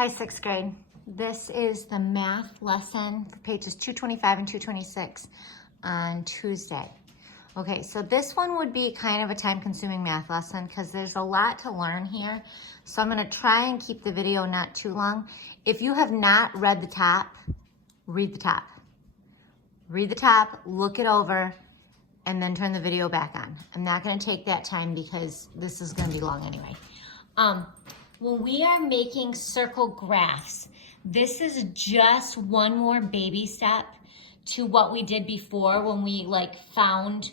Hi, sixth grade. This is the math lesson for pages 225 and 226 on Tuesday. Okay, so this one would be kind of a time-consuming math lesson because there's a lot to learn here. So I'm going to try and keep the video not too long. If you have not read the top, read the top. Read the top, look it over, and then turn the video back on. I'm not going to take that time because this is going to be long anyway. When we are making circle graphs, this is just one more baby step to what we did before when we found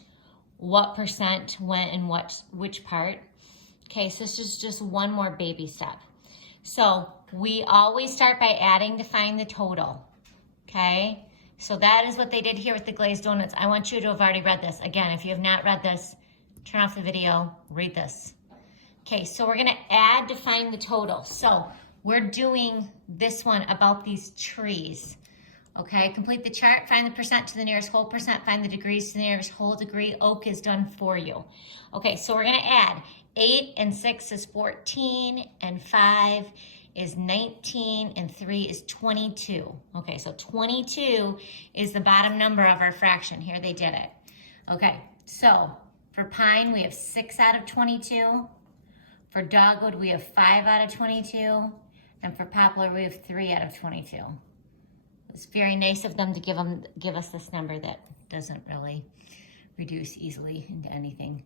what percent went in which part. Okay, so this is just one more baby step. So we always start by adding to find the total. Okay, so that is what they did here with the glazed donuts. I want you to have already read this. Again, if you have not read this, turn off the video, read this. Okay, so we're gonna add to find the total. So we're doing this one about these trees. Okay, complete the chart, find the percent to the nearest whole percent, find the degrees to the nearest whole degree. Oak is done for you. Okay, so we're gonna add 8 and 6 is 14 and 5 is 19 and 3 is 22. Okay, so 22 is the bottom number of our fraction. Here they did it. Okay, so for pine we have 6 out of 22. For dogwood, we have 5 out of 22. And for poplar, we have 3 out of 22. It's very nice of them to give us this number that doesn't really reduce easily into anything.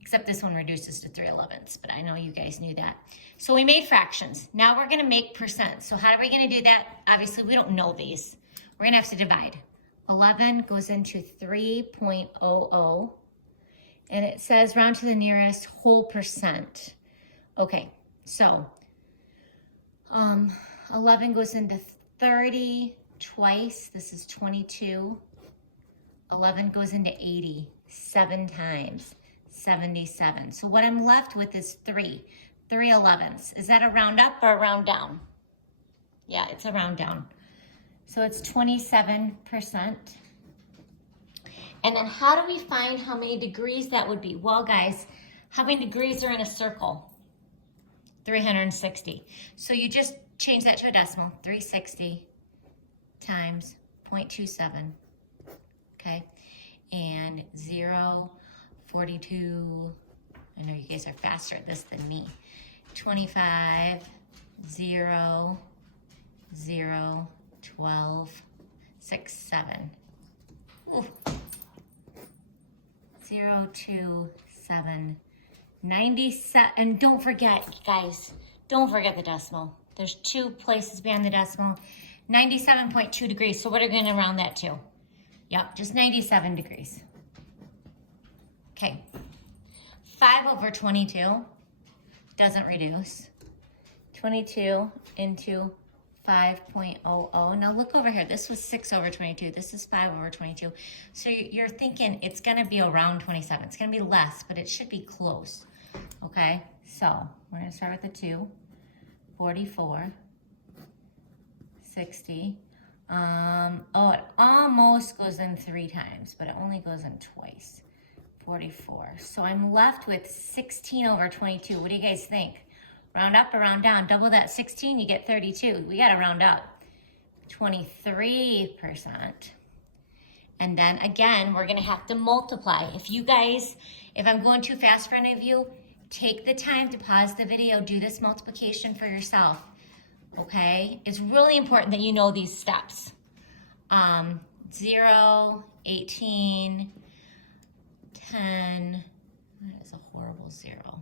Except this one reduces to 3/11ths, but I know you guys knew that. So we made fractions. Now we're gonna make percents. So how are we gonna do that? Obviously, we don't know these. We're gonna have to divide. 11 goes into 3.00. And it says round to the nearest whole percent. Okay, so 11 goes into 30 twice. This is 22. 11 goes into 80 7 times, 77. So what I'm left with is 3 11ths. Is that a round up or a round down? Yeah, it's a round down. So it's 27%. And then how do we find how many degrees that would be? Well, guys, how many degrees are in a circle? 360. So you just change that to a decimal. 360 times 0.27. Okay. And 0, 42. I know you guys are faster at this than me. 25, 0, 0, 12, 6, 7. Ooh. 0, 2, 7, 97, and don't forget, guys, don't forget the decimal. There's 2 places beyond the decimal. 97.2 degrees, so what are we gonna round that to? Yep, just 97 degrees. Okay, 5 over 22 doesn't reduce. 22 into 5.00. Now look over here. This was 6 over 22. This is 5 over 22. So you're thinking it's going to be around 27. It's going to be less, but it should be close. Okay, so we're going to start with the 2. 44. 60. It almost goes in 3 times, but it only goes in twice. 44. So I'm left with 16 over 22. What do you guys think? Round up or round down? Double that 16, you get 32. We gotta round up. 23%. And then again, we're gonna have to multiply. If I'm going too fast for any of you, take the time to pause the video, do this multiplication for yourself, okay? It's really important that you know these steps. 0, 18, 10, that is a horrible 0.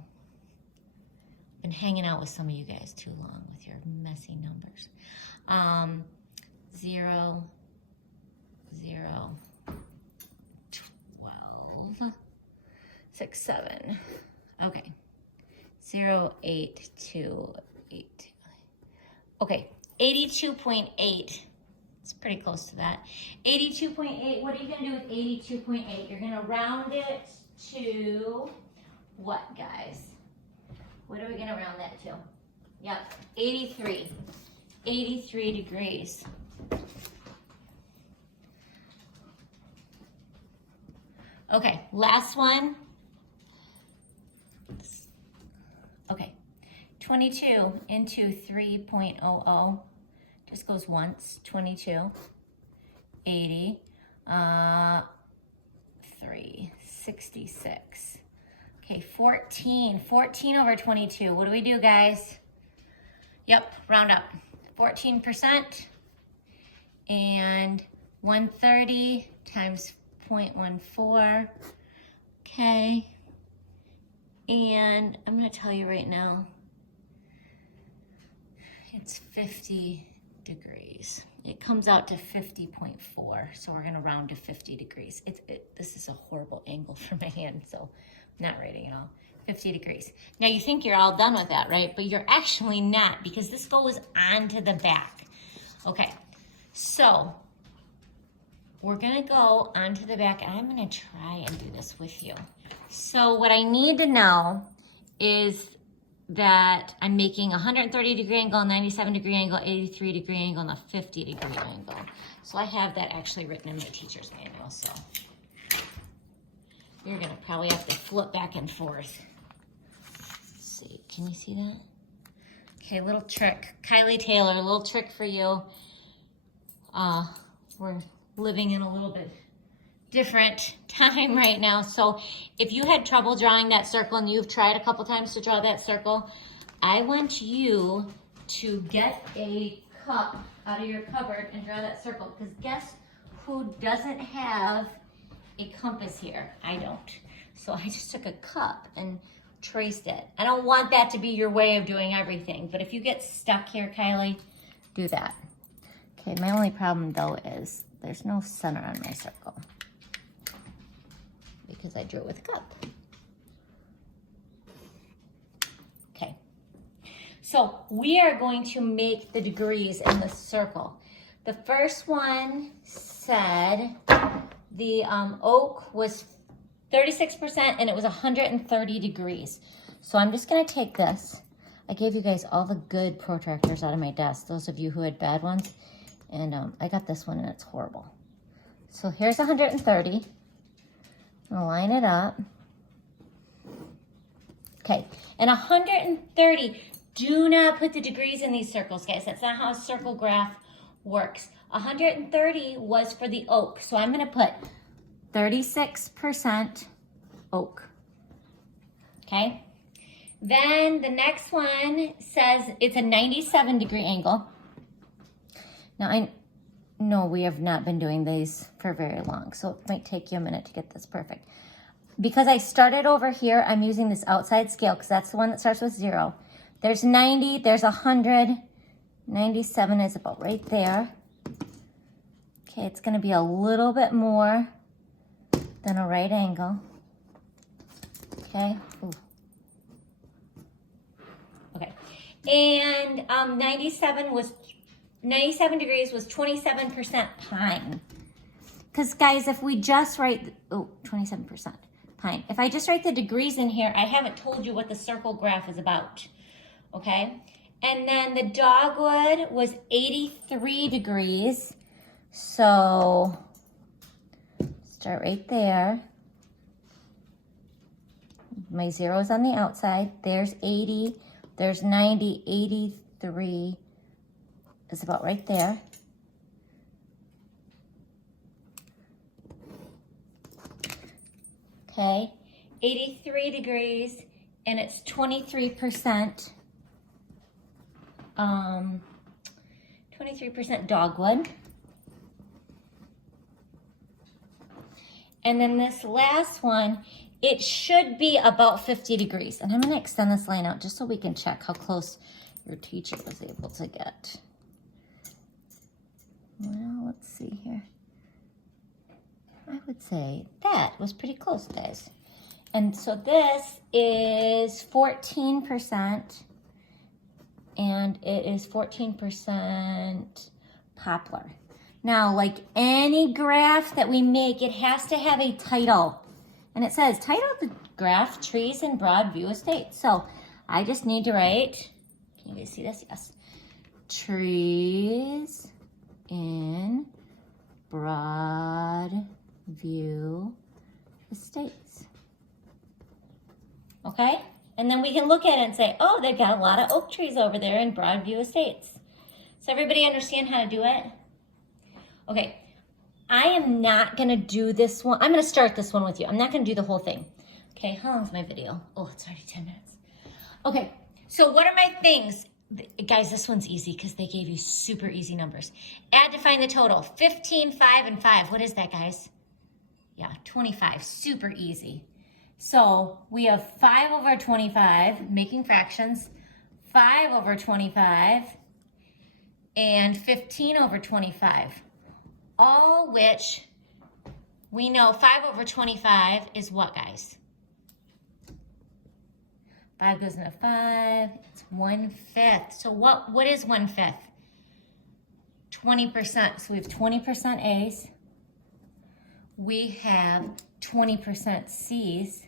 Been hanging out with some of you guys too long with your messy numbers. 0, 0, 12, 6, 7. Okay. 0, 8, 2, 8. Okay, 82.8. It's pretty close to that. 82.8, what are you gonna do with 82.8? You're gonna round it to what, guys? What are we gonna round that to? Yep, 83. 83 degrees. Okay, last one. Okay, 22 into 3.00, just goes once, 22, 80, 366. Okay, 14 over 22. What do we do, guys? Yep, round up. 14%, and 130 times 0.14. Okay, and I'm gonna tell you right now, it's 50 degrees. It comes out to 50.4, so we're gonna round to 50 degrees. This is a horrible angle for my hand, so I'm not writing it all. 50 degrees. Now you think you're all done with that, right? But you're actually not, because this goes onto the back. Okay, so we're gonna go onto the back, and I'm gonna try and do this with you. So what I need to know is that I'm making a 130 degree angle, 97 degree angle, 83 degree angle, and a 50 degree angle. So I have that actually written in my teacher's manual, so you're gonna probably have to flip back and forth. Let's see, can you see that? Okay, little trick. Kylie Taylor, a little trick for you. We're living in a little bit different time right now. So if you had trouble drawing that circle and you've tried a couple times to draw that circle, I want you to get a cup out of your cupboard and draw that circle, because guess who doesn't have a compass here? I don't. So I just took a cup and traced it. I don't want that to be your way of doing everything, but if you get stuck here, Kylie, do that. Okay, my only problem though is there's no center on my circle, because I drew it with a cup. Okay, so we are going to make the degrees in the circle. The first one said the oak was 36% and it was 130 degrees. So I'm just gonna take this. I gave you guys all the good protractors out of my desk, those of you who had bad ones, and I got this one and it's horrible. So here's 130. I'm gonna line it up. Okay, and 130, do not put the degrees in these circles, guys. That's not how a circle graph works. 130 was for the oak, so I'm gonna put 36% oak, okay? Then the next one says it's a 97 degree angle. Now I know we have not been doing these for very long, so it might take you a minute to get this perfect. Because I started over here, I'm using this outside scale because that's the one that starts with 0. There's 90, there's 100, 97 is about right there. Okay, it's gonna be a little bit more than a right angle. Okay, ooh. Okay, and 97 degrees was 27% pine. Because guys, if we just write, 27% pine. If I just write the degrees in here, I haven't told you what the circle graph is about, okay? And then the dogwood was 83 degrees. So start right there. My 0 is on the outside. There's 80, there's 90, 83 is about right there. Okay, 83 degrees, and it's 23%, 23% dogwood. And then this last one, it should be about 50 degrees. And I'm gonna extend this line out just so we can check how close your teacher was able to get. Well, let's see here. I would say that was pretty close, guys. And so this is 14%, and it is 14% poplar. Now, like any graph that we make, it has to have a title. And it says, title of the graph, Trees in Broadview Estates. So I just need to write, can you guys see this? Yes. Trees in Broadview Estates. Okay? And then we can look at it and say, oh, they've got a lot of oak trees over there in Broadview Estates. Does everybody understand how to do it? Okay, I am not gonna do this one. I'm gonna start this one with you. I'm not gonna do the whole thing. Okay, how long is my video? Oh, it's already 10 minutes. Okay, so what are my things? Guys, this one's easy because they gave you super easy numbers. Add to find the total. 15, 5, and 5. What is that, guys? Yeah, 25, super easy. So we have 5 over 25, making fractions, 5 over 25, and 15 over 25. All which we know 5 over 25 is what, guys? 5 goes into 5, it's 1/5. So what is 1/5? 20%. So we have 20% A's. We have 20% C's.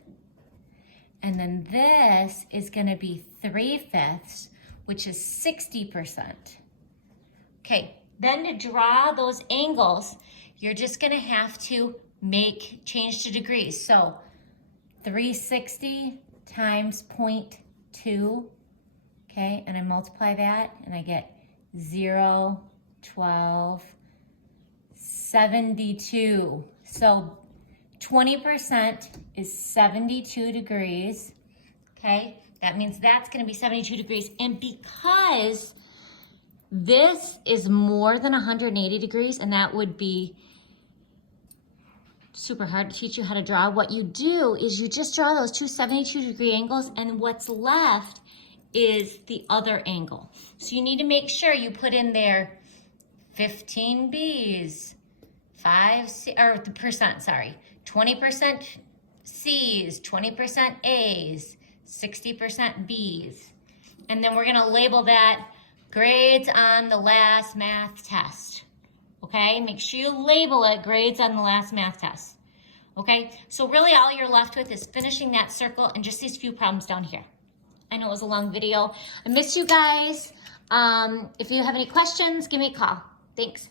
And then this is gonna be 3/5, which is 60%. Okay, then to draw those angles, you're just gonna have to change to degrees. So 360 times 0.2, okay, and I multiply that and I get 0, 12, 72. So 20% is 72 degrees, okay? That means that's gonna be 72 degrees. And because this is more than 180 degrees, and that would be super hard to teach you how to draw, what you do is you just draw those two 72-degree angles, and what's left is the other angle. So you need to make sure you put in there 15 B's, 20% C's, 20% A's, 60% B's. And then we're gonna label that grades on the last math test. Okay, make sure you label it grades on the last math test. Okay, so really all you're left with is finishing that circle and just these few problems down here. I know it was a long video. I miss you guys. If you have any questions, give me a call. Thanks.